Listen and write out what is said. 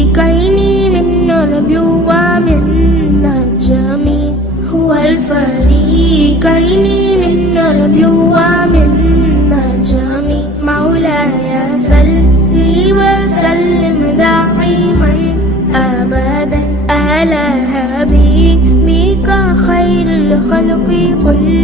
الفريقين من نرب ومن نجم هو الفريقين من نرب ومن نجم مولاي صل وسلم دائما أبدا على حبيبك خير الخلق كل